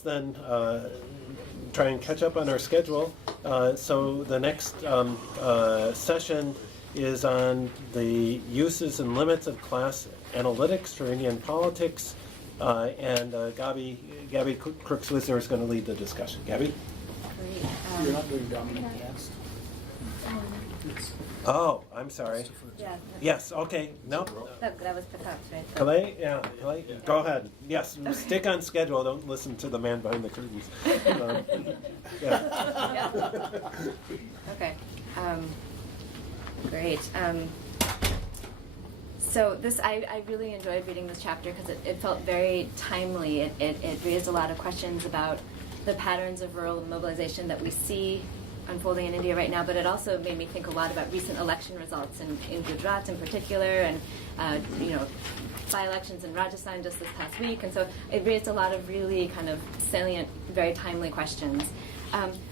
then try and catch up on our schedule. So the next session is on the uses and limits of class analytics for Indian politics, and Gabby Crooks-Wisner is going to lead the discussion. Gabby? Great. You're not doing dominant cast? Oh, I'm sorry. Yeah. Yes, okay, no. That was picked up, right? Kalei, go ahead. Yes, stick on schedule, don't listen to the man behind the curtains. Yeah. Okay. Great. So I really enjoyed reading this chapter because it felt very timely. It raised a lot of questions about the patterns of rural mobilization that we see unfolding in India right now, but it also made me think a lot about recent election results in Gujarat in particular, and by-elections in Rajasthan just this past week, and so it raised a lot of really kind of salient, very timely questions.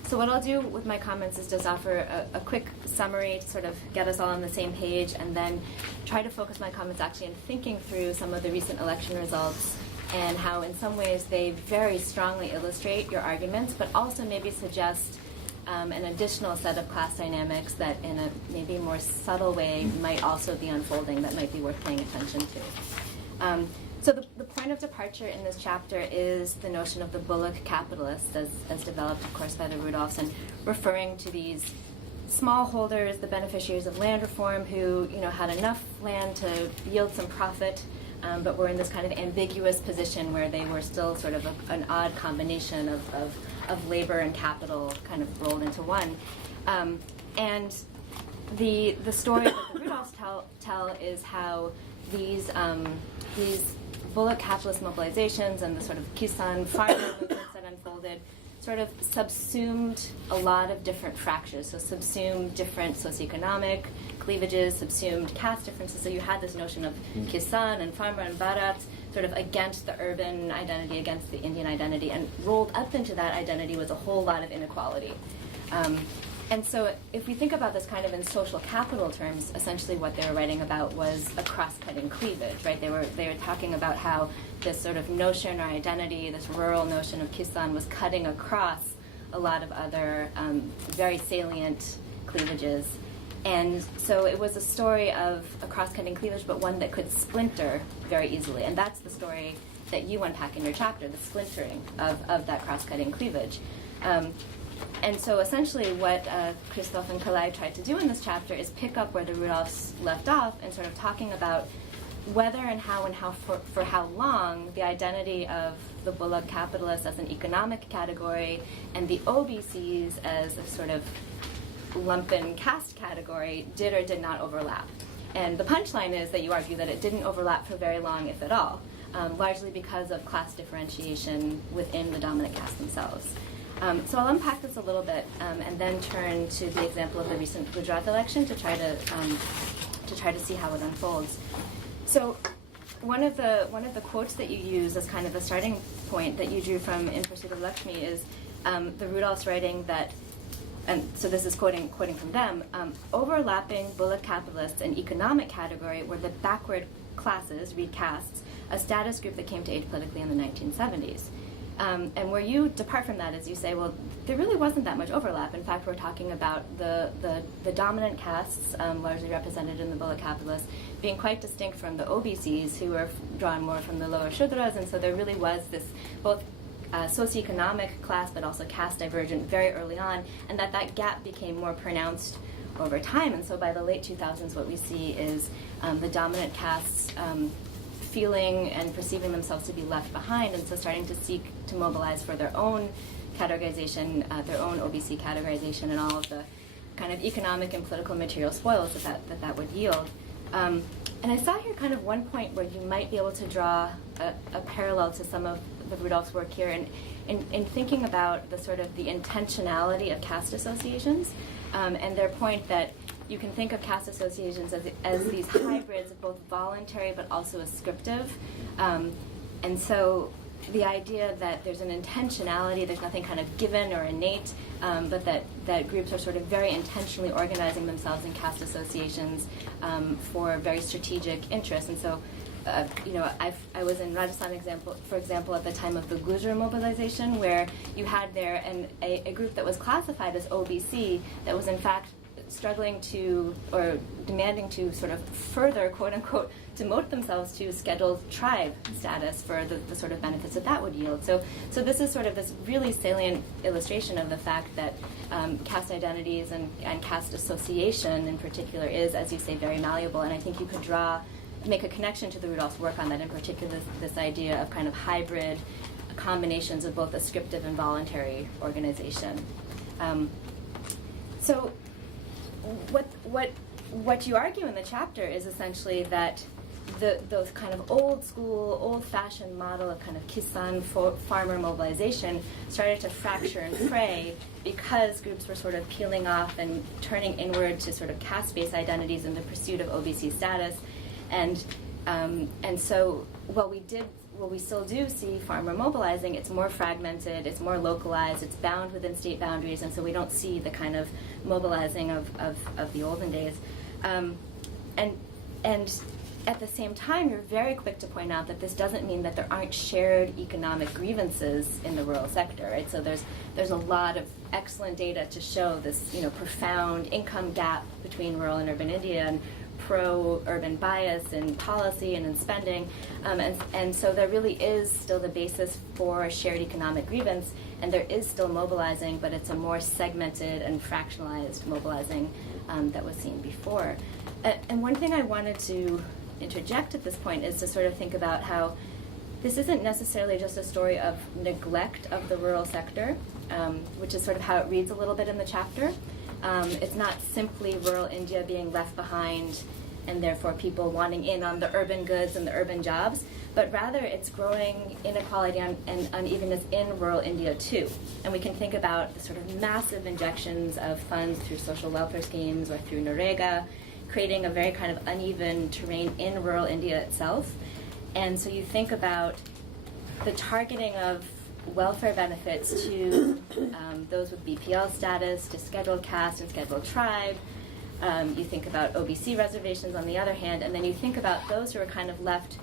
So what I'll do with my comments is just offer a quick summary to sort of get us all on the same page, and then try to focus my comments actually in thinking through some of the recent election results and how in some ways they very strongly illustrate your arguments, but also maybe suggest an additional set of class dynamics that in a maybe more subtle way might also be unfolding that might be worth paying attention to. So the point of departure in this chapter is the notion of the bullock capitalist as developed, of course, by the Rudolphs, and referring to these smallholders, the beneficiaries of land reform who had enough land to yield some profit, but were in this kind of ambiguous position where they were still sort of an odd combination of labor and capital kind of rolled into one. And the story that the Rudolphs tell is how these bullock capitalist mobilizations and the sort of Kisan farmer movements that unfolded sort of subsumed a lot of different fractures. So subsumed different socioeconomic cleavages, subsumed caste differences. So you had this notion of Kisan and farmer and Bharat sort of against the urban identity, against the Indian identity, and rolled up into that identity was a whole lot of inequality. And so if we think about this kind of in social capital terms, essentially what they were writing about was a cross-cutting cleavage, right? They were talking about how this sort of notion or identity, this rural notion of Kisan was cutting across a lot of other very salient cleavages. And so it was a story of a cross-cutting cleavage, but one that could splinter very easily. And that's the story that you unpack in your chapter, the splintering of that cross-cutting cleavage. And so essentially what Christophe and Kalai tried to do in this chapter is pick up where the Rudolphs left off and sort of talking about whether and how for how long the identity of the bullock capitalists as an economic category and the OBCs as a sort of lumpen caste category did or did not overlap. And the punchline is that you argue that it didn't overlap for very long, if at all, largely because of class differentiation within the dominant caste themselves. So I'll unpack this a little bit and then turn to the example of the recent Gujarat election to try to see how it unfolds. So one of the quotes that you use as kind of the starting point that you drew from In Pursuit of Lakshmi is the Rudolphs writing that, and so this is quoting from them, overlapping bullock capitalists and economic category were the backward classes, read castes, a status group that came to age politically in the 1970s. And where you depart from that is you say, well, there really wasn't that much overlap. In fact, we're talking about the dominant castes, largely represented in the bullock capitalists, being quite distinct from the OBCs, who are drawn more from the lower Shudras, and so there really was this both socioeconomic class but also caste divergent very early on, and that gap became more pronounced over time. And so by the late 2000s, what we see is the dominant castes feeling and perceiving themselves to be left behind, and so starting to seek to mobilize for their own categorization, their own OBC categorization, and all of the kind of economic and political material spoils that would yield. And I saw here kind of one point where you might be able to draw a parallel to some of the Rudolph's work here in thinking about the sort of the intentionality of caste associations, and their point that you can think of caste associations as these hybrids of both voluntary but also ascriptive. And so the idea that there's an intentionality, there's nothing kind of given or innate, but that groups are sort of very intentionally organizing themselves in caste associations for very strategic interests. And so I was in Rajasthan, for example, at the time of the Gujar mobilization, where you had there a group that was classified as OBC that was in fact struggling to, or demanding to sort of further, quote unquote, demote themselves to scheduled tribe status for the sort of benefits that would yield. So this is sort of this really salient illustration of the fact that caste identities and caste association in particular is, as you say, very malleable. And I think you could make a connection to the Rudolph's work on that, in particular this idea of kind of hybrid combinations of both ascriptive and voluntary organization. So what you argue in the chapter is essentially that those kind of old school, old-fashioned model of kind of Kisan farmer mobilization started to fracture and fray because groups were sort of peeling off and turning inward to sort of caste-based identities in the pursuit of OBC status, and so while we still do see farmer mobilizing, it's more fragmented, it's more localized, it's bound within state boundaries, and so we don't see the kind of mobilizing of the olden days. And at the same time, you're very quick to point out that this doesn't mean that there aren't shared economic grievances in the rural sector, right? So there's a lot of excellent data to show this, profound income gap between rural and urban India, and pro-urban bias in policy and in spending, and so there really is still the basis for a shared economic grievance, and there is still mobilizing, but it's a more segmented and fractionalized mobilizing that was seen before. And one thing I wanted to interject at this point is to sort of think about how this isn't necessarily just a story of neglect of the rural sector, which is sort of how it reads a little bit in the chapter. It's not simply rural India being left behind and therefore people wanting in on the urban goods and the urban jobs, but rather it's growing inequality and unevenness in rural India too. And we can think about the sort of massive injections of funds through social welfare schemes or through Narega, creating a very kind of uneven terrain in rural India itself. And so you think about the targeting of welfare benefits to those with BPL status, to scheduled caste and scheduled tribe. You think about OBC reservations on the other hand, and then you think about those who are kind of left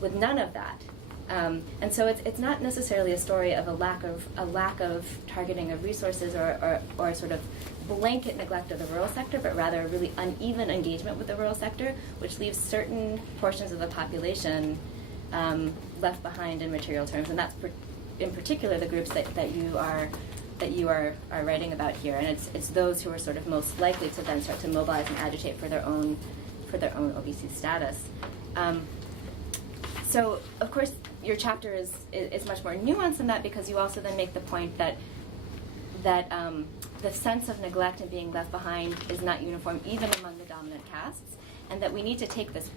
with none of that. And so it's not necessarily a story of a lack of targeting of resources or sort of blanket neglect of the rural sector, but rather a really uneven engagement with the rural sector, which leaves certain portions of the population left behind in material terms, and that's in particular the groups that you are writing about here, and it's those who are sort of most likely to then start to mobilize and agitate for their own OBC status. So of course your chapter is much more nuanced than that, because you also then make the point that the sense of neglect and being left behind is not uniform even among the dominant castes, and that we need to take this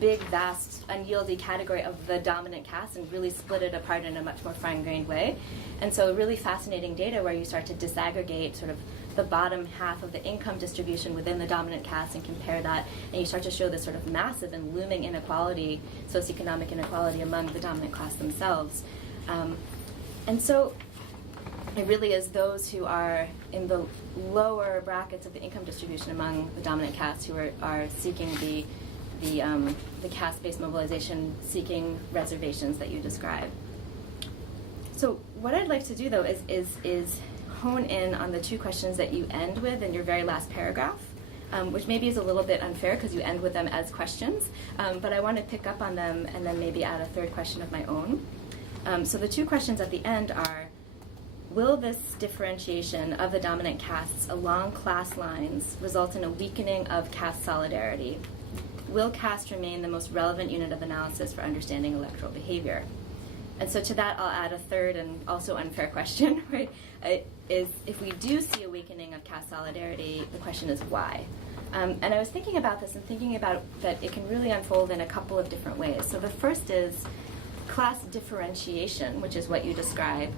big, vast, unyieldy category of the dominant caste and really split it apart in a much more fine-grained way. And so really fascinating data where you start to disaggregate sort of the bottom half of the income distribution within the dominant caste and compare that, and you start to show this sort of massive and looming inequality, socioeconomic inequality among the dominant class themselves. And so it really is those who are in the lower brackets of the income distribution among the dominant castes who are seeking the caste-based mobilization, seeking reservations that you describe. So what I'd like to do, though, is hone in on the two questions that you end with in your very last paragraph, which maybe is a little bit unfair because you end with them as questions, but I want to pick up on them and then maybe add a third question of my own. So the two questions at the end are, will this differentiation of the dominant castes along class lines result in a weakening of caste solidarity? Will caste remain the most relevant unit of analysis for understanding electoral behavior? And so to that, I'll add a third and also unfair question, right? Is if we do see a weakening of caste solidarity, the question is why? And I was thinking about this and thinking about that it can really unfold in a couple of different ways. So the first is class differentiation, which is what you describe,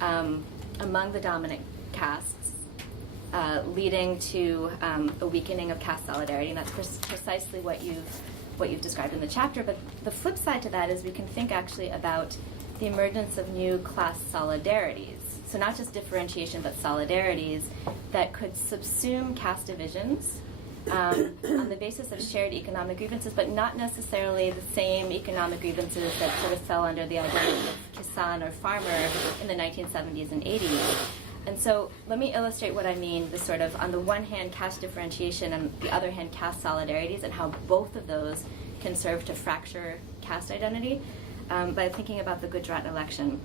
among the dominant castes, leading to a weakening of caste solidarity, and that's precisely what you've described in the chapter. But the flip side to that is we can think actually about the emergence of new class solidarities. So not just differentiation, but solidarities that could subsume caste divisions on the basis of shared economic grievances, but not necessarily the same economic grievances that sort of fell under the identity of Kisan or farmer in the 1970s and 80s. And so let me illustrate what I mean, the sort of, on the one hand, caste differentiation, and the other hand, caste solidarities, and how both of those can serve to fracture caste identity by thinking about the Gujarat election.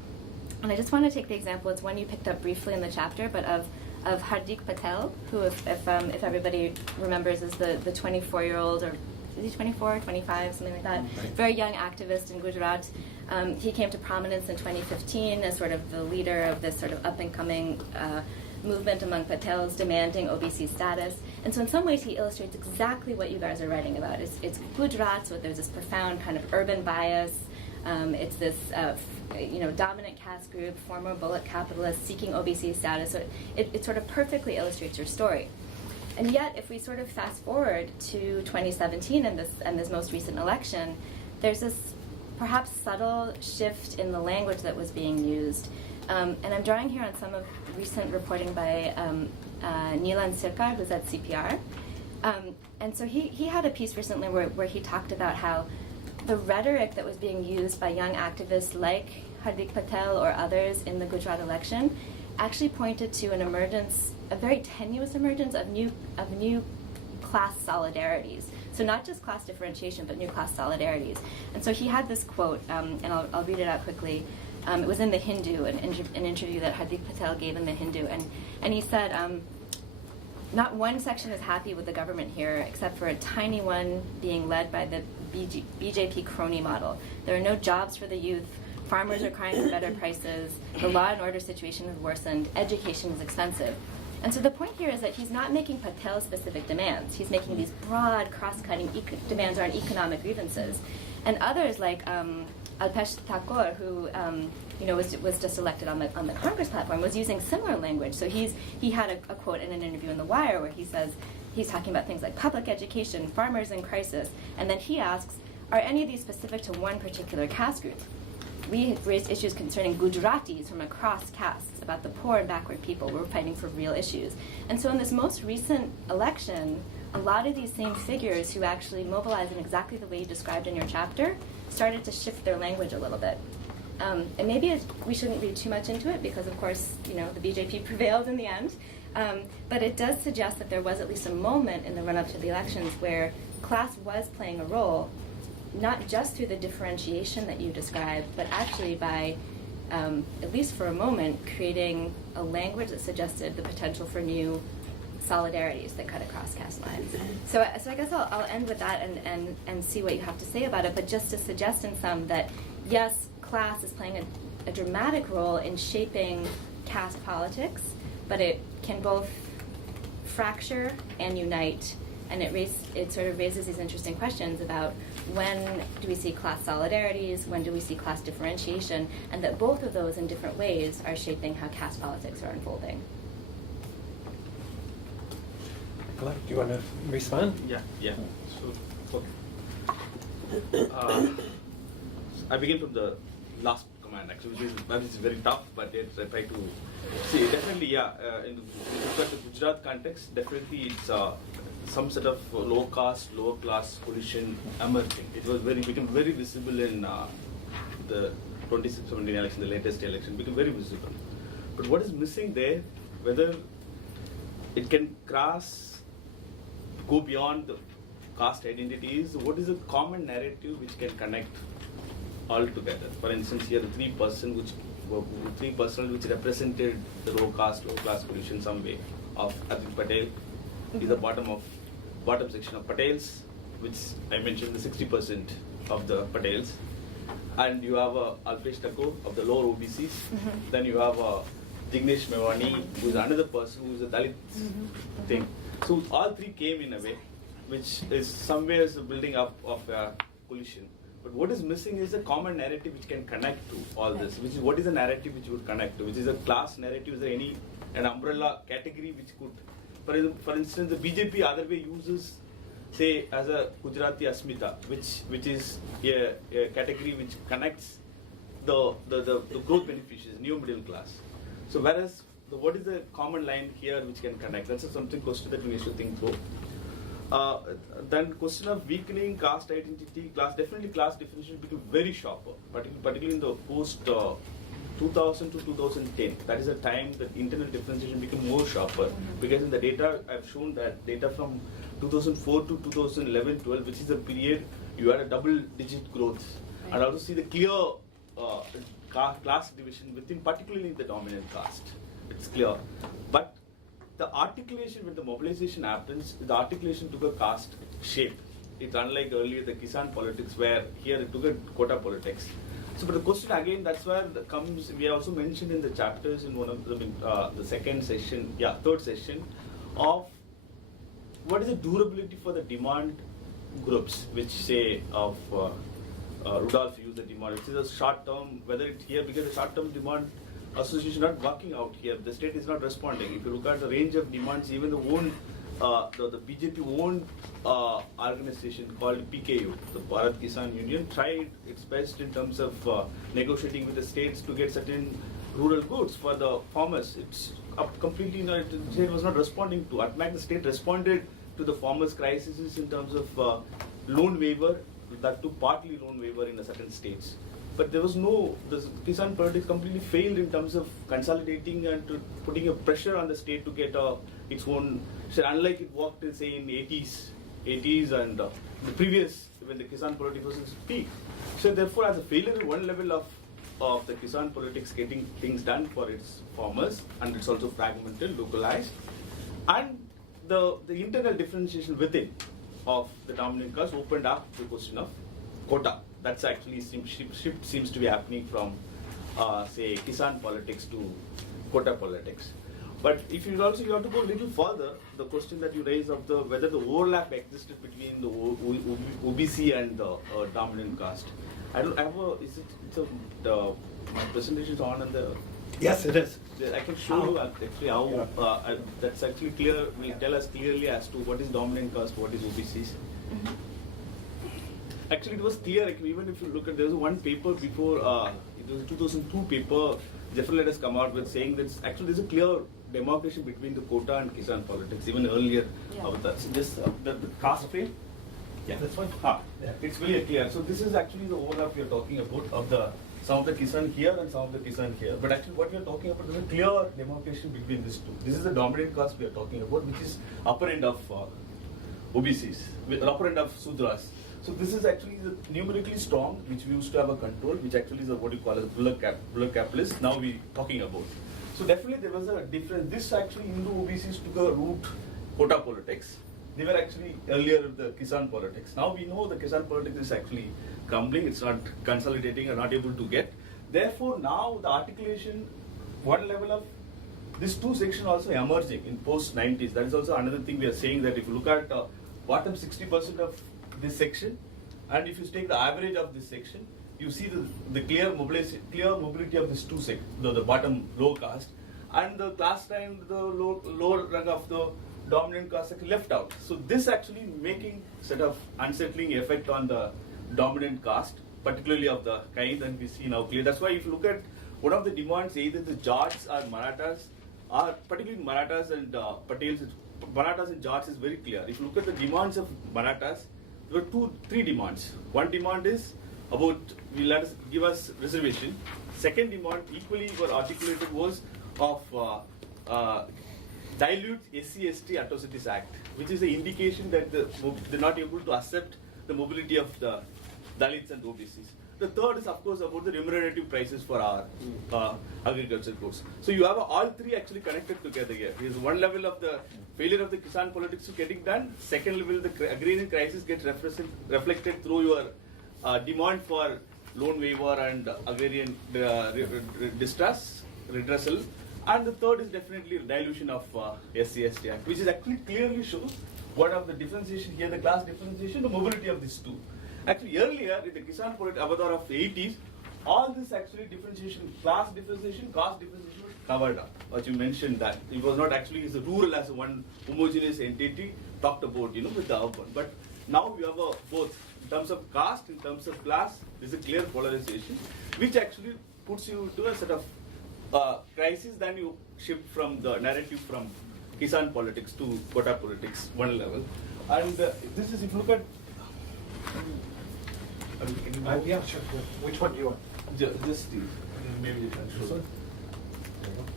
And I just want to take the example, it's one you picked up briefly in the chapter, but of Hardik Patel, who, if everybody remembers, is the 24-year-old, or is he 24, 25, something like that, very young activist in Gujarat. He came to prominence in 2015 as sort of the leader of this sort of up-and-coming movement among Patels demanding OBC status. And so in some ways he illustrates exactly what you guys are writing about. It's Gujarat, so there's this profound kind of urban bias. It's this dominant caste group, former bullock capitalists seeking OBC status. So it sort of perfectly illustrates your story. And yet, if we sort of fast forward to 2017 and this most recent election, there's this perhaps subtle shift in the language that was being used. And I'm drawing here on some of recent reporting by Nilan Sirkar, who's at CPR. And so he had a piece recently where he talked about how the rhetoric that was being used by young activists like Hardik Patel or others in the Gujarat election actually pointed to an emergence, a very tenuous emergence of new class solidarities. So not just class differentiation, but new class solidarities. And so he had this quote, and I'll read it out quickly. It was in The Hindu, an interview that Hardik Patel gave in The Hindu, and he said, not one section is happy with the government here, except for a tiny one being led by the BJP crony model. There are no jobs for the youth. Farmers are crying for better prices. The law and order situation has worsened. Education is expensive. And so the point here is that he's not making Patel-specific demands. He's making these broad, cross-cutting demands on economic grievances. And others like Alpesh Thakur, who was just elected on the Congress platform, was using similar language. So he had a quote in an interview in The Wire where he says, he's talking about things like public education, farmers in crisis, and then he asks, are any of these specific to one particular caste group? We have raised issues concerning Gujaratis from across castes, about the poor and backward people. We're fighting for real issues. And so in this most recent election, a lot of these same figures who actually mobilized in exactly the way you described in your chapter started to shift their language a little bit. And maybe we shouldn't read too much into it because, of course, the BJP prevailed in the end. But it does suggest that there was at least a moment in the run-up to the elections where class was playing a role, not just through the differentiation that you described, but actually by, at least for a moment, creating a language that suggested the potential for new solidarities that cut across caste lines. So I guess I'll end with that and see what you have to say about it, but just to suggest in sum that, yes, class is playing a dramatic role in shaping caste politics, but it can both fracture and unite, and it sort of raises these interesting questions about when do we see class solidarities, when do we see class differentiation, and that both of those in different ways are shaping how caste politics are unfolding. Do you want to respond? Yeah. So, I begin from the last command, actually, which is very tough, but I try to see. Definitely, in the Gujarat context, definitely it's some sort of low caste, lower class coalition emerging. It became very visible in the 2017 election, the latest election, became very visible. But what is missing there, whether it can go beyond the caste identities, what is a common narrative which can connect all together? For instance, here the three persons which represented the low caste, low class coalition some way of Hardik Patel is the bottom section of Patels, which I mentioned the 60% of the Patels, and you have Alpesh Thakur of the lower OBCs. Then you have Dignesh Mewani, who is another person who is a Dalit thing. So all three came in a way, which is somewhere is the building up of a coalition. But what is missing is a common narrative which can connect to all this. What is the narrative which would connect to? Which is a class narrative? Is there an umbrella category which could, for instance, the BJP other way uses, say, as a Gujarati Asmita, which is a category which connects the growth beneficiaries, new middle class. So whereas what is the common line here which can connect? That's something question that we need to think through. Then question of weakening caste identity, class differentiation became very sharper, particularly in the post 2000 to 2010. That is the time that internal differentiation became more sharper, because in the data I've shown that data from 2004 to 2011-12, which is the period you had a double-digit growth, and also see the clear class division within, particularly in the dominant caste. It's clear, but the articulation, when the mobilization happens, the articulation took a caste shape. It's unlike earlier the Kisan politics, where here it took a quota politics. So, but the question again, that's where comes. We also mentioned in the chapters in one of the second session, third session, of what is the durability for the demand groups, which say of Rudolph used the demand. It is a short term, whether it's here, because the short term demand association not working out here. The state is not responding. If you look at the range of demands, even the BJP owned organization called PKU, the Bharat Kisan Union, tried its best in terms of negotiating with the states to get certain rural goods for the farmers. It's completely, the state was not responding to. At max, the state responded to the farmers' crises in terms of loan waiver, that took partly loan waiver in a certain states. But there was no, the Kisan politics completely failed in terms of consolidating and putting a pressure on the state to get its own, so unlike it worked in, say, in 80s and the previous, when the Kisan politics was in its peak. So therefore, as a failure at one level of the Kisan politics getting things done for its farmers, and it's also fragmented, localized, and the internal differentiation within of the dominant caste opened up the question of quota. That's actually shift seems to be happening from, say, Kisan politics to quota politics. But if you also, you have to go a little further, the question that you raise of whether the overlap existed between the OBC and the dominant caste. I have my presentation is on and the. Yes, it is. I can show you actually how that's actually clear. Will tell us clearly as to what is dominant caste, what is OBCs. Actually, it was clear. Even if you look at, there was one paper before. It was a 2002 paper. Jeffrey let us come out with saying that actually there's a clear demarcation between the quota and Kisan politics. Even earlier, that. So just the caste frame. Yeah, that's fine. It's very clear. So this is actually the overlap we are talking about of the. Some of the Kisan here and some of the Kisan here. But actually what we are talking about is a clear demarcation between these two. This is the dominant caste we are talking about, which is upper end of OBCs, with upper end of Sudras. So this is actually the numerically strong, which we used to have a control, which actually is what you call as bullock capitalist. Now we talking about. So definitely there was a difference. This actually Hindu OBCs took a root quota politics. They were actually earlier the Kisan politics. Now we know the Kisan politics is actually crumbling, it's not consolidating or not able to get. Therefore now the articulation, one level of this two section also emerging in post 90s. That is also another thing we are saying, that if you look at bottom 60% of this section, and if you take the average of this section, you see the clear mobility of this two sections, the bottom low caste, and the class and the lower rung of the dominant caste left out. So this actually making sort of unsettling effect on the dominant caste, particularly of the kind that we see now clear. That's why if you look at one of the demands, either the Jats or Marathas, or particularly Marathas and Patels, Marathas and Jats is very clear. If you look at the demands of Marathas, there were three demands. One demand is about give us reservation. Second demand, equally articulated, was of dilute SC/ST Atrocities Act, which is an indication that they're not able to accept the mobility of the Dalits and OBCs. The third is, of course, about the remunerative prices for our agricultural goods. So you have all three actually connected together here. Here's one level of the failure of the Kisan politics getting done. Second level, the agrarian crisis gets reflected through your demand for loan waiver and agrarian distress, redressal. And the third is definitely dilution of SC/ST Act, which is actually clearly shows what of the differentiation here, the class differentiation, the mobility of these two. Actually, earlier in the Kisan politics avatar of the 80s, all this actually differentiation, class differentiation, caste differentiation was covered up. As you mentioned that it was not actually as a rural as one homogeneous entity talked about, with the urban. But now we have both in terms of caste, in terms of class. There's a clear polarization, which actually puts you to a sort of crisis. Then you shift from the narrative from Kisan politics to quota politics, one level. And this is, if you look at, Yeah, sure. Which one do you want? just maybe you can show.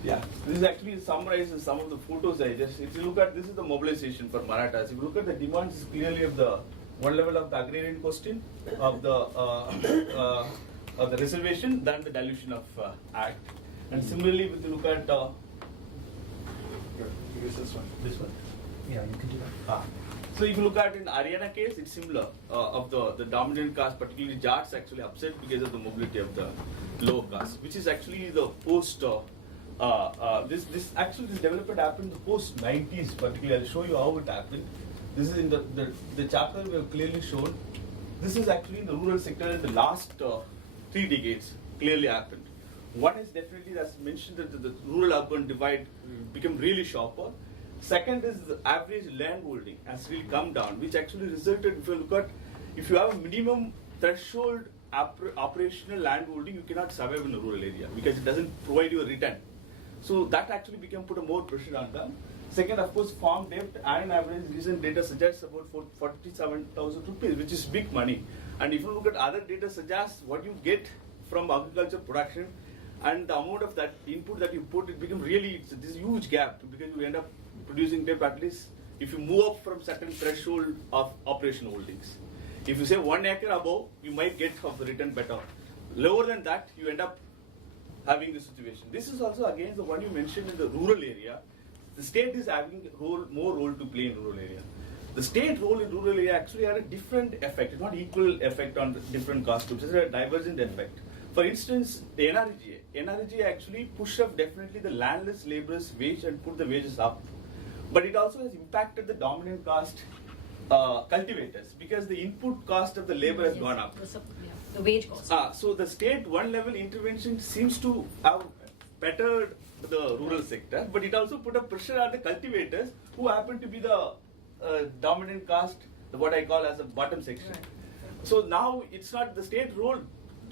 Yeah, this is actually summarizes some of the photos I just. If you look at, this is the mobilization for Marathas. If you look at the demands, is clearly of the one level of the agrarian question, of the reservation, than the dilution of act. And similarly, if you look at Use this one. Yeah, you can do that. so if you look at in Haryana case, it's similar of the dominant caste, particularly Jats actually upset because of the mobility of the lower caste, which is actually the post. This development happened in the post 90s, particularly. I'll show you how it happened. This is in the chapter we have clearly shown. This is actually in the rural sector in the last 3 decades clearly happened. One is definitely, as mentioned, that the rural-urban divide became really sharper. Second is the average land holding has really come down, which actually resulted, if you look at, if you have a minimum threshold operational land holding, you cannot survive in a rural area because it doesn't provide you a return. So that actually became put a more pressure on them. Second, of course, farm debt and average recent data suggests about 47,000 rupees, which is big money. And if you look at other data suggests what you get from agriculture production and the amount of that input that you put, it became really, it's this huge gap because you end up producing debt at least if you move up from certain threshold of operational holdings. If you say 1 acre above, you might get of the return better. Lower than that, you end up having this situation. This is also again the one you mentioned in the rural area. The state is having more role to play in rural area. The state role in rural area actually had a different effect, not equal effect on the different caste groups. It's a divergent effect. For instance, the NRGA actually pushed up definitely the landless laborers' wage and put the wages up. But it also has impacted the dominant caste cultivators because the input cost of the labor has gone up. The wage cost. So the state one level intervention seems to have bettered the rural sector, but it also put a pressure on the cultivators who happen to be the dominant caste, what I call as a bottom section. Right. So now it's not the state role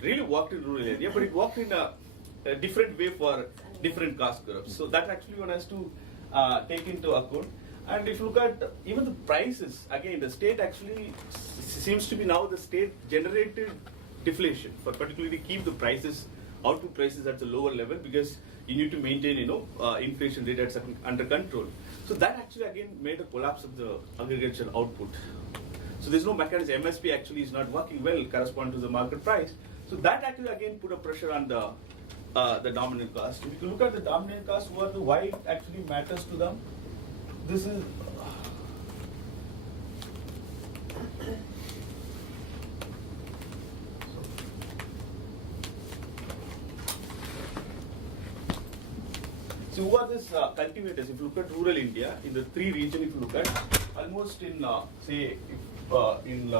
really worked in rural area, but it worked in a different way for different caste groups. So that actually one has to take into account. And if you look at even the prices, again, the state actually seems to be now the state generated deflation, for particularly keep the prices, output prices at the lower level because you need to maintain, inflation rate at under control. So that actually again made a collapse of the agricultural output. So there's no mechanism. MSP actually is not working well, correspond to the market price. So that actually again put a pressure on the dominant caste. If you look at the dominant caste, why it actually matters to them, this is. So who are these cultivators? If you look at rural India, in the 3 regions, if you look at, almost in, in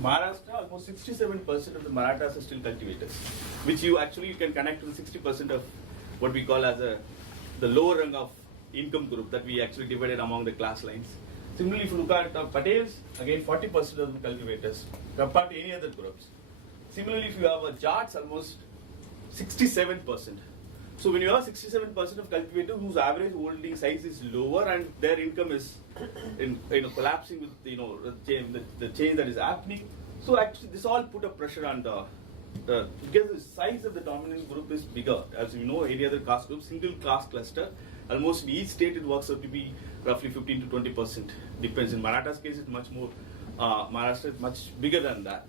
Maharashtra, almost 67% of the Marathas are still cultivators, which you can connect to the 60% of what we call as the lower rung of income group that we actually divided among the class lines. Similarly, if you look at Patels, again 40% of the cultivators compared to any other groups. Similarly, if you have a Jats, almost 67%. So when you have 67% of cultivators whose average holding size is lower and their income is collapsing with the change that is happening, so actually this all put a pressure on because the size of the dominant group is bigger. As you know, any other caste group, single caste cluster, almost in each state it works out to be roughly 15 to 20%. Depends. In Maratha's case, it's much more. Maharashtra is much bigger than that.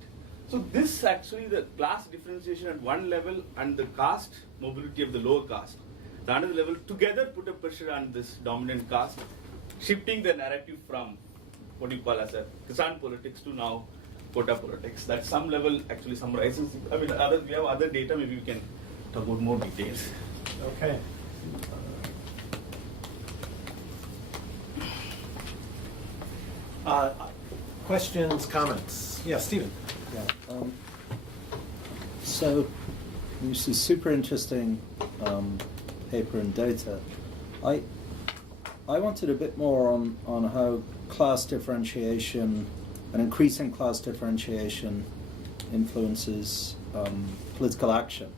So this actually the class differentiation at one level and the caste mobility of the lower caste, the another level together put a pressure on this dominant caste, shifting the narrative from what you call as a Kisan politics to now quota politics. That some level actually summarizes. I mean, we have other data. Maybe we can talk about more details. Okay. Questions, comments? Yeah, Stephen. Yeah. So this is super interesting paper and data. I wanted a bit more on how class differentiation and increasing class differentiation influences political action,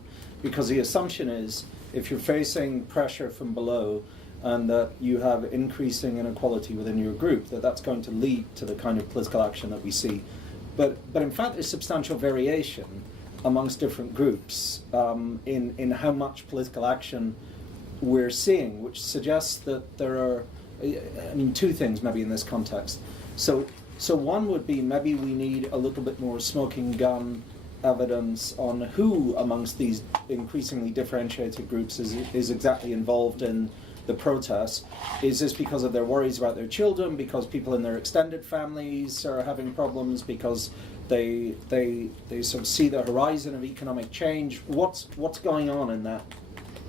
because the assumption is if you're facing pressure from below and that you have increasing inequality within your group, that's going to lead to the kind of political action that we see. But in fact, there's substantial variation amongst different groups in how much political action we're seeing, which suggests that there are, I mean, two things maybe in this context. So one would be maybe we need a little bit more smoking gun evidence on who amongst these increasingly differentiated groups is exactly involved in the protests. Is this because of their worries about their children, because people in their extended families are having problems, because they sort of see the horizon of economic change? What's going on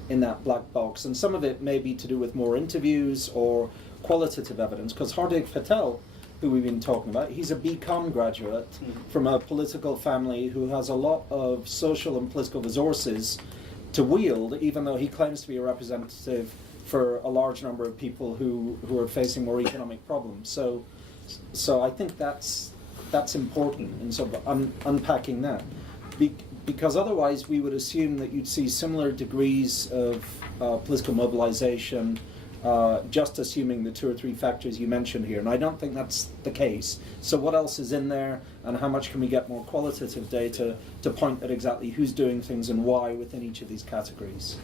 in that black box? And some of it may be to do with more interviews or qualitative evidence, because Hardik Patel, who we've been talking about, he's a BCom graduate from a political family who has a lot of social and political resources to wield, even though he claims to be a representative for a large number of people who are facing more economic problems. So I think that's important in sort of unpacking that. Because otherwise we would assume that you'd see similar degrees of political mobilization, just assuming the two or three factors you mentioned here. And I don't think that's the case. So what else is in there, and how much can we get more qualitative data to point at exactly who's doing things and why within each of these categories?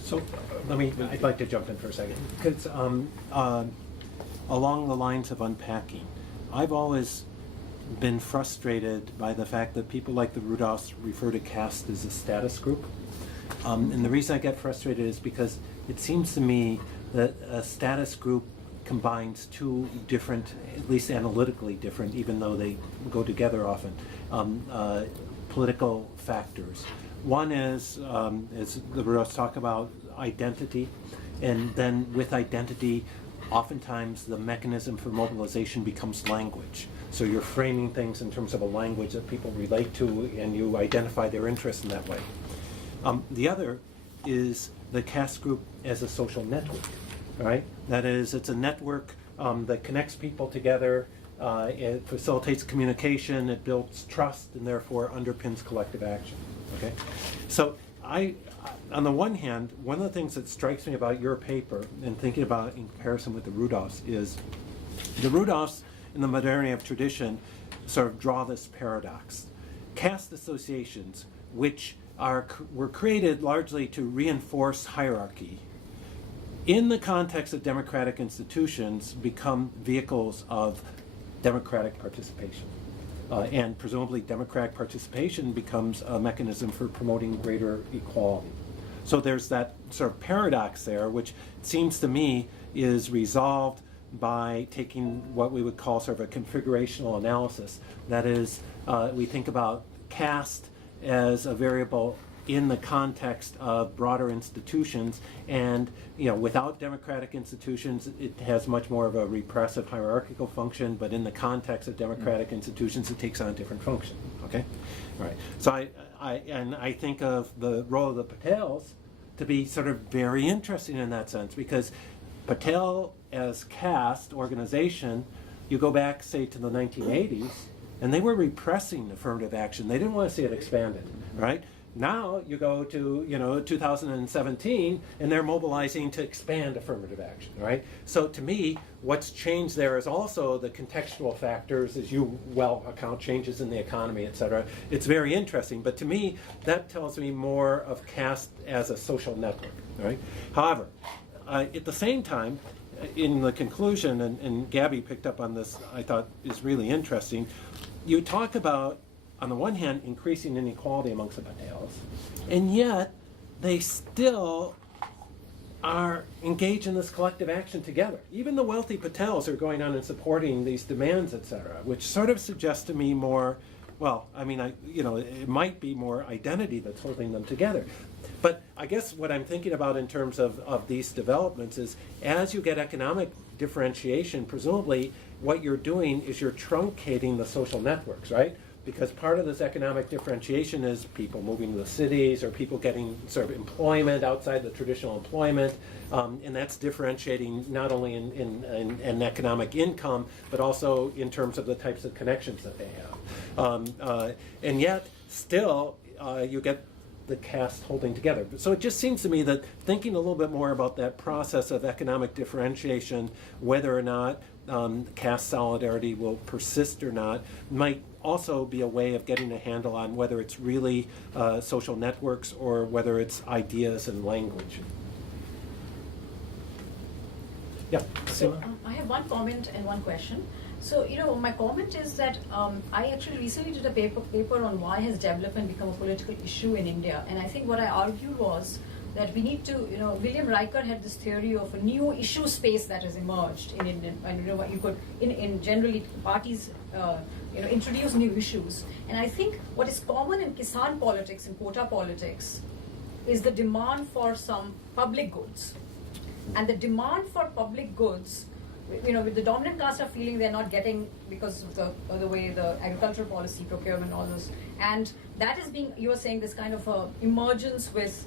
So I'd like to jump in for a second, because along the lines of unpacking, I've always been frustrated by the fact that people like the Rudolphs refer to caste as a status group. And the reason I get frustrated is because it seems to me that a status group combines two different, at least analytically different, even though they go together often, political factors. One is, as the Rudolphs talk about, identity, and then with identity, oftentimes the mechanism for mobilization becomes language. So you're framing things in terms of a language that people relate to, and you identify their interests in that way. The other is the caste group as a social network, right? That is, it's a network that connects people together, it facilitates communication, it builds trust, and therefore underpins collective action, okay? So on the one hand, one of the things that strikes me about your paper, and thinking about it in comparison with the Rudolphs, is the Rudolphs in the modernity of tradition sort of draw this paradox. Caste associations, which were created largely to reinforce hierarchy, in the context of democratic institutions, become vehicles of democratic participation. And presumably democratic participation becomes a mechanism for promoting greater equality. So there's that sort of paradox there, which seems to me is resolved by taking what we would call sort of a configurational analysis. That is, we think about caste as a variable in the context of broader institutions, and without democratic institutions, it has much more of a repressive hierarchical function, but in the context of democratic institutions, it takes on a different function, okay? All right, so I think of the role of the Patels to be sort of very interesting in that sense, because Patel as caste organization, you go back, say, to the 1980s, and they were repressing affirmative action. They didn't want to see it expanded, right? Now you go to 2017, and they're mobilizing to expand affirmative action, right? So to me, what's changed there is also the contextual factors, as you well account, changes in the economy, et cetera. It's very interesting, but to me, that tells me more of caste as a social network, right? However, at the same time, in the conclusion, and Gabby picked up on this, I thought is really interesting, you talk about, on the one hand, increasing inequality amongst the Patels, and yet they still are engaged in this collective action together. Even the wealthy Patels are going on and supporting these demands, etc., which sort of suggests to me more, well, I mean, it might be more identity that's holding them together. But I guess what I'm thinking about in terms of these developments is, as you get economic differentiation, presumably what you're doing is you're truncating the social networks, right? Because part of this economic differentiation is people moving to the cities, or people getting sort of employment outside the traditional employment, and that's differentiating not only in economic income, but also in terms of the types of connections that they have. And yet, still, you get the caste holding together. So it just seems to me that thinking a little bit more about that process of economic differentiation, whether or not caste solidarity will persist or not, might also be a way of getting a handle on whether it's really social networks or whether it's ideas and language. Yeah, So Seema? I have one comment and one question. So, my comment is that I actually recently did a paper on why has development become a political issue in India. And I think what I argued was that we need to, William Riker had this theory of a new issue space that has emerged in Indian, and you could, in generally parties, introduce new issues. And I think what is common in Kisan politics and quota politics is the demand for some public goods. And the demand for public goods, with the dominant caste are feeling they're not getting because of the way the agricultural policy, procurement, all those. And that is being, you were saying, this kind of emergence with,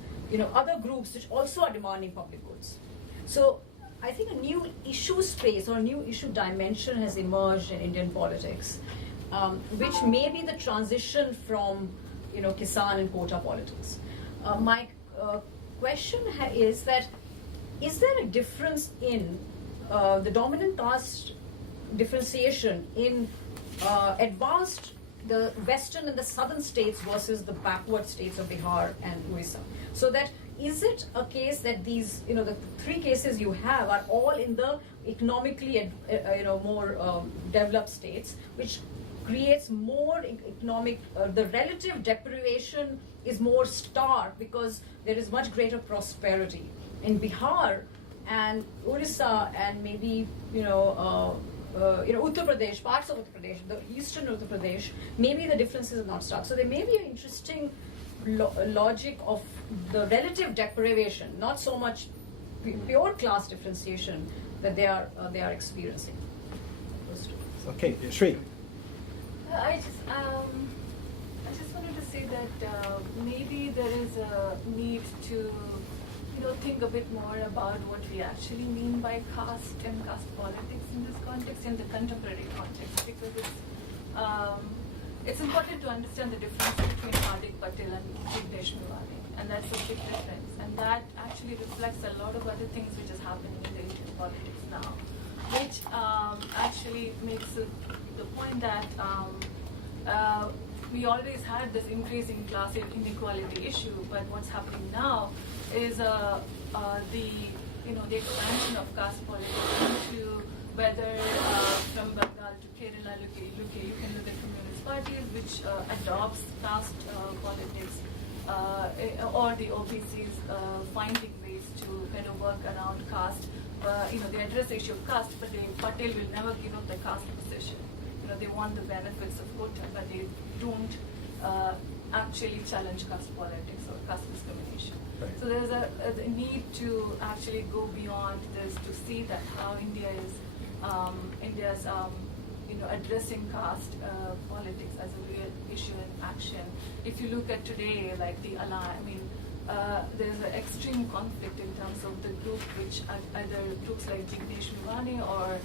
other groups which also are demanding public goods. So I think a new issue space or a new issue dimension has emerged in Indian politics, which may be the transition from, Kisan and quota politics. My question is that, is there a difference in the dominant caste differentiation in advanced, the western and the southern states versus the backward states of Bihar and Orissa? So that, is it a case that these, the three cases you have are all in the economically, more developed states, which creates more economic, the relative deprivation is more stark because there is much greater prosperity. In Bihar and Orissa and maybe, Uttar Pradesh, parts of Uttar Pradesh, the eastern Uttar Pradesh, maybe the differences are not stark. So there may be an interesting logic of the relative deprivation, not so much pure class differentiation that they are experiencing. Okay, Shri. I just wanted to say that maybe there is a need to think a bit more about what we actually mean by caste and caste politics in this context, in the contemporary context, because it's important to understand the difference between Hardik Patel and Jignesh Mewani, and that's a big difference, and that actually reflects a lot of other things which is happening in the Indian politics now, which actually makes the point that we always had this increasing class inequality issue, but what's happening now is the expansion of caste politics into whether from Bengal to Kerala, you can look at communist parties which adopts caste politics, or the OBCs finding ways to kind of work around caste. They address the issue of caste, but Patel will never give up the caste position. They want the benefits of quota, but they don't actually challenge caste politics or caste discrimination. Right. So there's a need to actually go beyond this to see that how India's addressing caste politics as a real issue in action. If you look at today, like the there's an extreme conflict in terms of the group which either groups like Jignesh Mewani or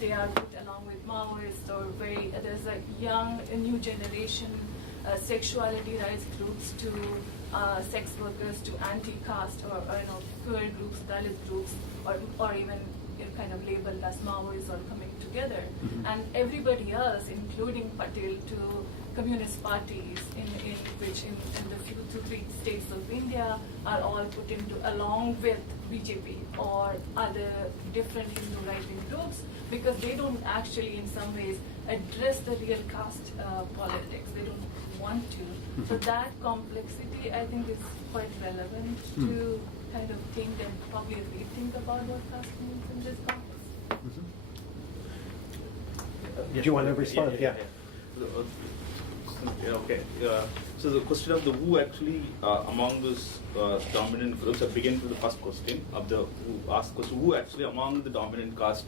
they are put along with Maoists, or there's a new generation sexuality rights groups to sex workers to anti-caste or queer groups, Dalit groups, or even kind of labeled as Maoists all coming together, and everybody else, including Patel, to communist parties in the few to three states of India are all put into along with BJP or other different Hindu right-wing groups, because they don't actually in some ways address the real caste politics. They don't want to. So that complexity, I think, is quite relevant to kind of think and probably rethink about what caste means in this context. Do you want to respond? Yeah. Okay. So the question of the who actually among those dominant groups, I begin with the first question of the who asked question, who actually among the dominant caste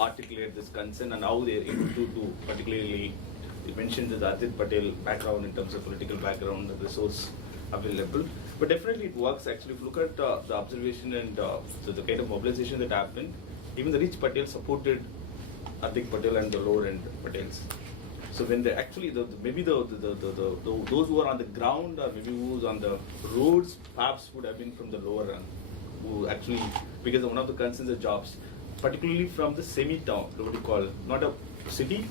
articulate this concern and how they are able to particularly, you mentioned the Hardik Patel background in terms of political background, the resource available. But definitely it works actually. If you look at the observation and the kind of mobilization that happened, even the rich Patel supported Hardik Patel and the lower end Patels. So when they actually, maybe those who are on the ground or maybe who's on the roads, perhaps would have been from the lower rung, who actually, because one of the concerns of jobs, particularly from the semi-town, what do you call, not a city,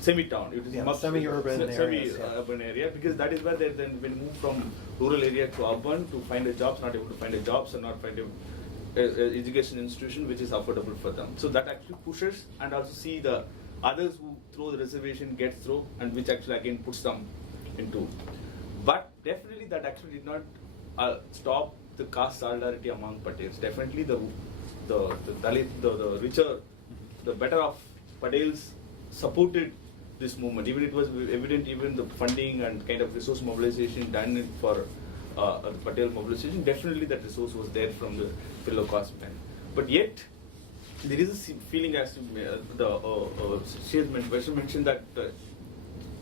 semi-town. It is Yeah, much semi-urban areas, yeah. Semi-urban area, because that is where they then when move from rural area to urban to find a job, not able to find a job, so not find a education institution which is affordable for them. So that actually pushes, and also see the others who throw the reservation gets through, and which actually again puts them into. But definitely that actually did not stop the caste solidarity among Patels. Definitely the Dalit, the richer, the better off Patels supported this movement. Even it was evident, even the funding and kind of resource mobilization done for the Patel mobilization, definitely that resource was there from the fellow caste men. But yet, there is a feeling, as she has mentioned that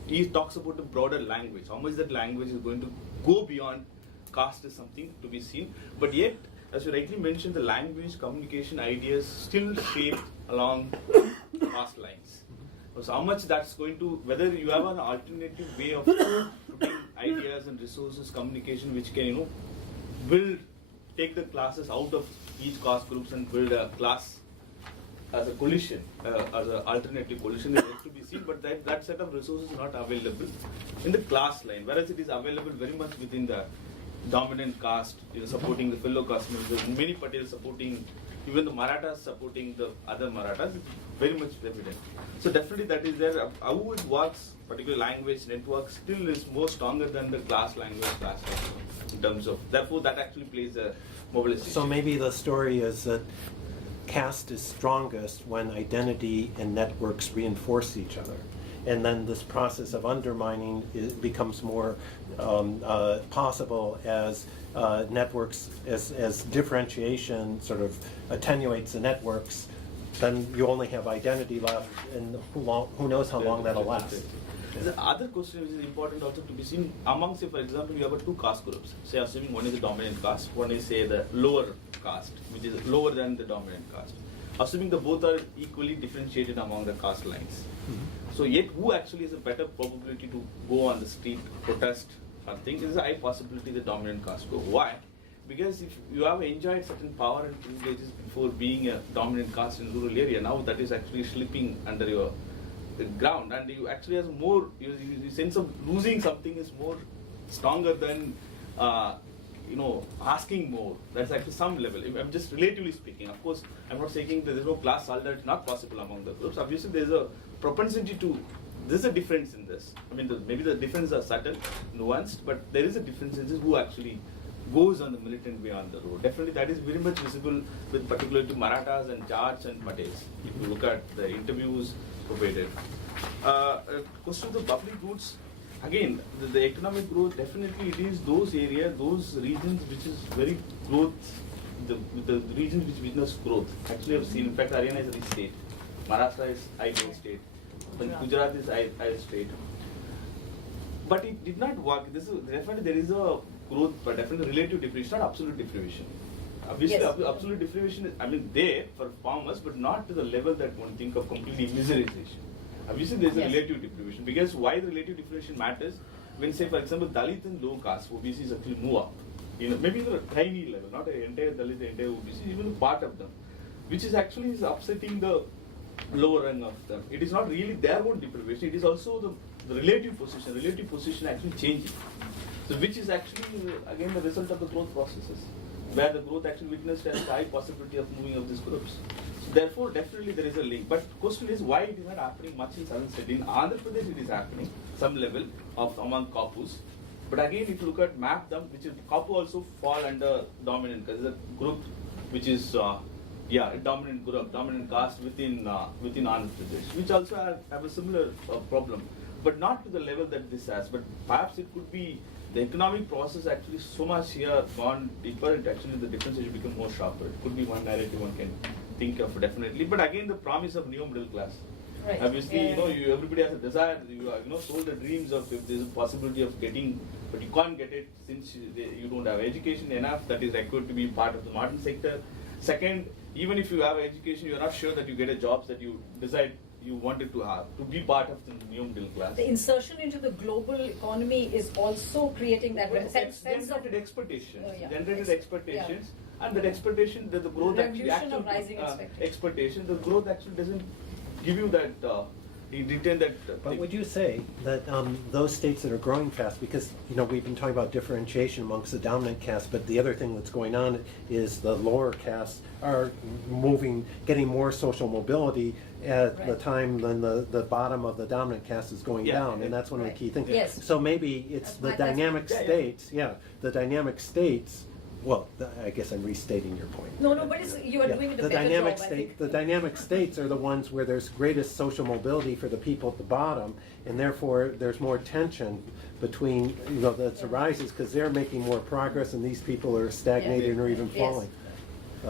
he talks about the broader language. How much that language is going to go beyond caste is something to be seen. But yet, as you rightly mentioned, the language, communication, ideas still shaped along caste lines. So how much that's going to, whether you have an alternative way of putting ideas and resources, communication, which can, build, take the classes out of each caste groups and build a class as a coalition, as an alternative coalition, is yet to be seen. But that set of resources is not available in the class line, whereas it is available very much within the dominant caste, supporting the fellow caste members, many Patels supporting, even the Marathas supporting the other Marathas, it's very much evident. So definitely that is there. How it works, particular language network, still is more stronger than the class language in terms of, therefore that actually plays a mobilization. So maybe the story is that caste is strongest when identity and networks reinforce each other. And then this process of undermining becomes more possible as networks, as differentiation sort of attenuates the networks. Then you only have identity left, and who knows how long that'll last. The other question which is important also to be seen among, say, for example, you have two caste groups. Say, assuming one is the dominant caste, one is, say, the lower caste, which is lower than the dominant caste. Assuming the both are equally differentiated among the caste lines. Mm-hmm. So yet, who actually has a better probability to go on the street, protest, or think? There is a high possibility the dominant caste go. Why? Because if you have enjoyed certain power and privileges before being a dominant caste in a rural area, now that is actually slipping under your ground, and you actually has more, your sense of losing something is more stronger than asking more. That's actually some level. I'm just relatively speaking. Of course, I'm not saying that there's no class solidarity not possible among the groups. Obviously, there's a propensity to. There's a difference in this. I mean, maybe the differences are subtle, nuanced, but there is a difference in this who actually goes on the militant way on the road. Definitely, that is very much visible with particularly to Marathas and Jats and Patels. If you look at the interviews provided. Question of the public goods. Again, the economic growth, definitely it is those areas, those regions which is very growth, the regions which witness growth. Actually, I've seen, in fact, Haryana is a rich state, Maharashtra is high growth state, Gujarat is high state. But it did not work. This is definitely there is a growth, but definitely relative deprivation, not absolute deprivation. Obviously, Yes. absolute deprivation is, there for farmers, but not to the level that one think of completely miserization. Obviously, there is a Yes. relative deprivation, because why the relative deprivation matters when, say, for example, Dalit and low caste OBCs actually move up. Maybe at a tiny level, not an entire Dalit, the entire OBC, even a part of them, which is actually upsetting the lower rung of them. It is not really their own deprivation; it is also the relative position actually changing. So, which is actually again the result of the growth processes, where the growth actually witnessed has a high possibility of moving of these groups. So therefore, definitely there is a link. But question is why it is not happening much in southern state. In Andhra Pradesh, it is happening some level of among Kapus. But again, if you look at map them, which is Kapu also fall under dominant, because it's a group which is a dominant group, dominant caste within Andhra Pradesh, which also have a similar problem, but not to the level that this has. But perhaps it could be the economic process actually so much here gone deeper, and actually the differentiation become more sharper. It could be one narrative one can think of definitely. But again, the promise of new middle class. Right. Obviously, everybody has a desire. You sold the dreams of if there's a possibility of getting, but you can't get it since you don't have education enough that is required to be part of the modern sector. Second, even if you have education, you are not sure that you get a jobs that you decide you wanted to have to be part of the new middle class. The insertion into the global economy is also creating that sense of Generated expectations, yeah. generated Ex- expectations, and that expectation, the growth actually, Revolution of actual, rising expectations. expectation, the growth actually doesn't give you that, retain that. But would you say that those states that are growing fast, because we've been talking about differentiation amongst the dominant caste, but the other thing that's going on is the lower castes are getting more social mobility at the Right. time than the bottom of the dominant caste is going Yeah, down, yeah. and that's one of the Right. key things. Yes. So maybe it's the That's- dynamic Yeah, yeah. states, the dynamic states. Well, I guess I'm restating your point. No, but you are Yeah, doing it a the better dynamic job, I state, think. the dynamic states are the ones where there's greatest social mobility for the people at the bottom, and therefore there's more tension between that arises because they're making more progress and these people are stagnating or even Yes. falling.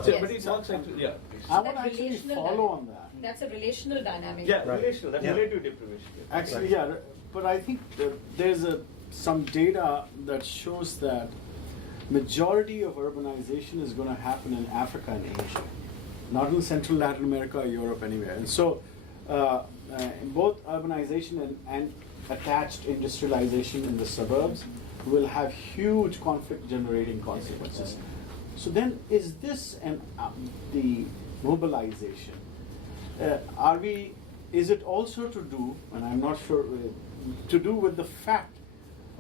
So, Yes. but it works actually, yeah. I that want to actually relational follow dynamic. on that. That's a relational dynamic. Yeah, Right. relational, that's Yeah. relative deprivation. Actually, Right. yeah, but I think that there's some data that shows that majority of urbanization is going to happen in Africa and Asia, not in Central Latin America or Europe anywhere. And so, both urbanization and attached industrialization in the suburbs will have huge conflict-generating consequences. So then, is this the mobilization? Is it also to do, and I'm not sure, to do with the fact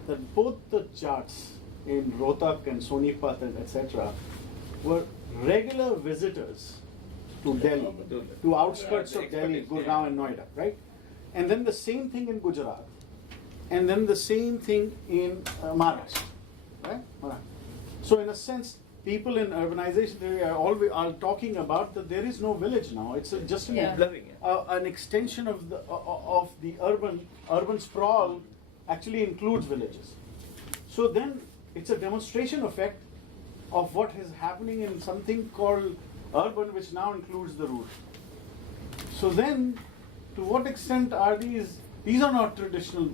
that both the Jats in Rohtak and Sonipat and etc. were regular visitors to Delhi, to outskirts of Delhi, Gurgaon and Noida, right? And then the same thing in Gujarat, and then the same thing in Maharashtra, right? So in a sense, people in urbanization area are talking about that there is no village now. It's just Yeah. an extension of the urban sprawl actually includes villages. So then it's a demonstration effect of what is happening in something called urban, which now includes the rural. So then, to what extent are these are not traditional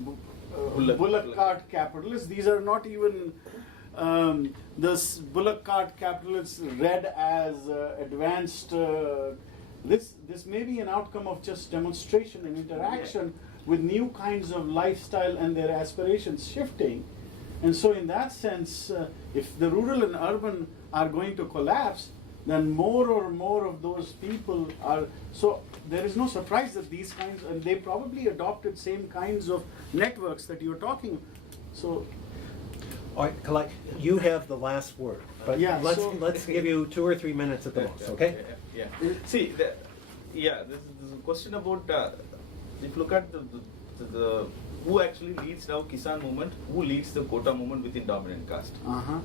bullock cart capitalists. These are not even this bullock cart capitalists read as advanced. This may be an outcome of just demonstration and interaction with new kinds of lifestyle and their aspirations shifting. And so in that sense, if the rural and urban are going to collapse, then more and more of those people are, so there is no surprise that these kinds, and they probably adopted same kinds of networks that you're talking. So All right, Kalai, you have the last word, but Yeah, let's give you 2 or 3 minutes at the most, okay? Yeah. See, this is a question about if you look at the who actually leads now Kisan movement, who leads the quota movement within dominant caste.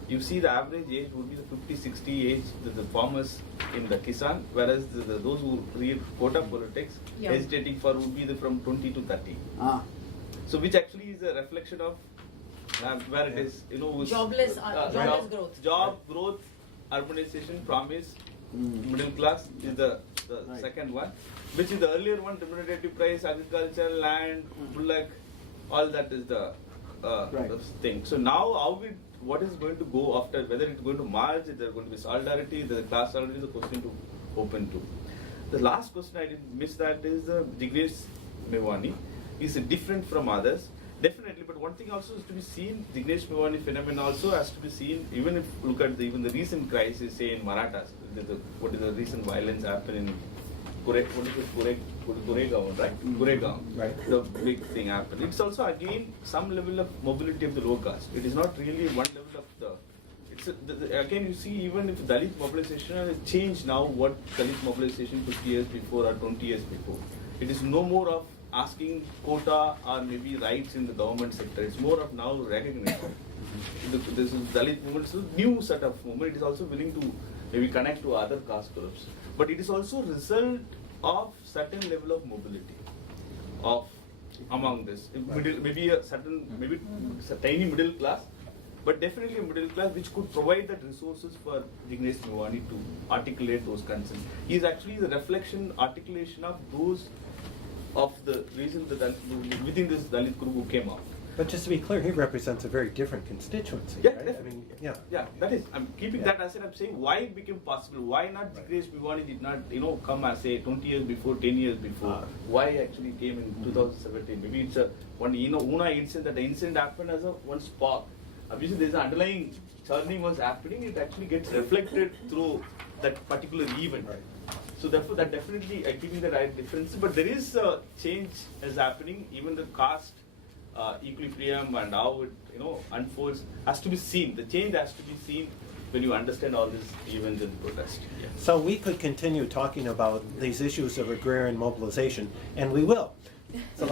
You see the average age would be the 50-60 age, the farmers in the Kisan, whereas those who read quota politics Yeah. hesitating for would be from 20 to 30. So which actually is a reflection of where it is, Jobless growth. Job growth, urbanization, promise, middle class is the Right. second one, which is the earlier one, remunerative price, agriculture, land, bullock, all that is the Right. the thing. So now what is going to go after, whether it's going to merge, is there going to be solidarity, the class solidarity is a question to open to. The last question I didn't miss that is Jignesh Mewani is different from others. Definitely, but one thing also is to be seen, Jignesh Mewani phenomenon also has to be seen, even if you look at even the recent crisis, say in Marathas, what is the recent violence happened in Goregaon, right? Goregaon, Right. the big thing happened. It's also again some level of mobility of the low caste. It is not really one level of again you see even if Dalit mobilization has changed now what Dalit mobilization 50 years before or 20 years before. It is no more of asking quota or maybe rights in the government sector. It's more of now recognition. This is Dalit movement, it's a new set of movement. It is also willing to maybe connect to other caste groups. But it is also result of certain level of mobility of among this. Maybe a tiny middle class, but definitely a middle class which could provide that resources for Jignesh Mewani to articulate those concerns. He is actually the articulation of those of the reason that within this Dalit group who came out. But just to be clear, he represents a very different constituency, Yeah, right? I definitely. mean, yeah. Yeah, that is. I'm keeping that aside. I'm saying why it became possible. Why not Jignesh Bhiwani did not, come as say 20 years before, 10 years before. Why actually came in 2017? Maybe it's a one Una incident. That the incident happened as a one spark. Obviously, there's an underlying churning was happening. It actually gets reflected through that particular event. Right. So therefore, that definitely keeping the right difference. But there is a change is happening. Even the caste equilibrium and how it unfolds has to be seen. The change has to be seen when you understand all these events and protest. Yeah. So we could continue talking about these issues of agrarian mobilization, and we will. So let's